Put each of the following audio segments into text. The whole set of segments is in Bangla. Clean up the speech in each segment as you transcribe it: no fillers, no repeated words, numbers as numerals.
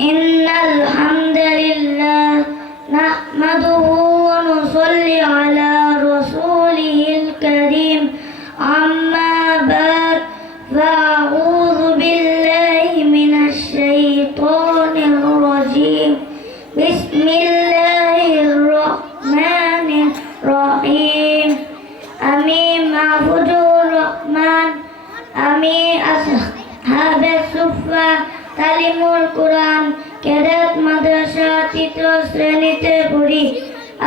إن الحمد لله نحمده ونصلي على رسوله الكريم أما بعد فأعوذ بالله من الشيطان الرجيم بسم الله الرحمن الرحيم আমি মাহফুজুর রহমান আমি আসহাবে সুফা তালিমুল কুরআন ক্যাডেট মাদ্রাসা তৃতীয় শ্রেণীতে পড়ি।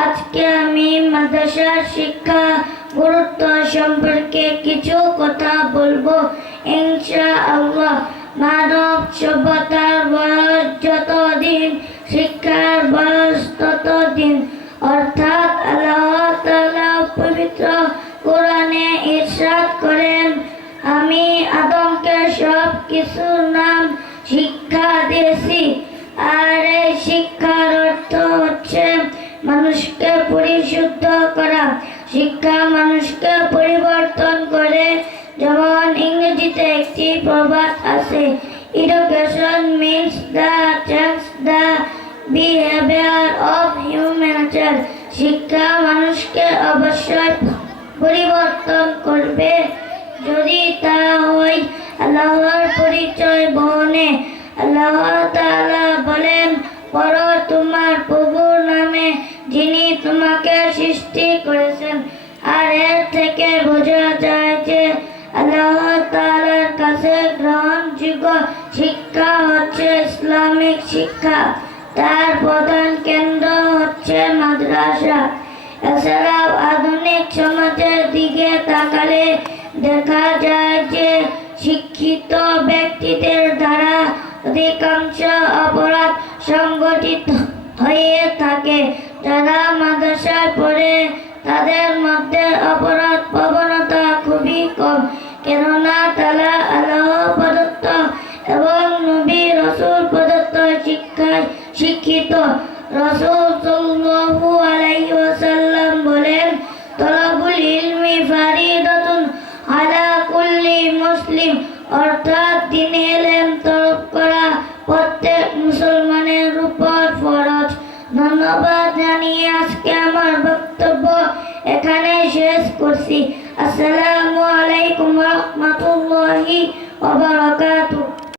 আজকে আমি মাদ্রাসার শিক্ষা গুরুত্ব সম্পর্কে কিছু কথা বলবো ইনশাআল্লাহ। মানব সভ্যতার বয়স যতদিন শিক্ষার বয়স ততদিন, অর্থাৎ আল্লাহ তাআলা পবিত্র কোরআনে ইরশাদ করেন, আমি আদমকে সব কিছুর নাম শিক্ষা দিয়েছি। আর এই শিক্ষার অর্থ হচ্ছে মানুষকে পরিশুদ্ধ করা। শিক্ষা মানুষকে পরিবর্তন করে। যেমন ইংরেজিতে একটি প্রবাদ আছে, education means the change the behaviour of human child. শিক্ষা মানুষকে অবশ্যই পরিবর্তন করবে যদি তা হয় আল্লাহর পরিচয় বহনে। আল্লাহ তাআলা বলেন, পড়ো তোমার প্রভুর নামে যিনি তোমাকে সৃষ্টি করেছেন। আর এর থেকে বোঝা যায় যে আল্লাহ তাআলার কাছে গ্রহণযোগ্য শিক্ষা হচ্ছে ইসলামিক শিক্ষা। তার প্রধান কেন্দ্র হচ্ছে মাদ্রাসা। এছাড়াও আধুনিক সমাজের দিকে তাকালে দেখা যায় যে শিক্ষিত ব্যক্তিদের দ্বারা অধিকাংশ অপরাধ সংগঠিত হয়ে থাকে। যারা মাদ্রাসায় পড়ে তাদের মধ্যে অপরাধ প্রবণতা খুবই কম, কেননা তারা আল্লাহ প্রদত্ত এবং নবী রাসূল প্রদত্ত শিক্ষায় শিক্ষিত। রাসূল সাল্লাল্লাহু আলাইহি ওয়াসাল্লাম বলেন, তলাবুল ইলমি ফারিদাতুন আলা কুল্লি মুসলিম, অর্থাৎ দ্বীনি ইলম তলব করা প্রত্যেক মুসলমানের উপর ফরজ। ধন্যবাদ জানিয়ে আজকে আমার বক্তব্য এখানে শেষ করছি। আসসালামু আলাইকুম ওয়া রাহমাতুল্লাহি ওয়া বারাকাতুহু।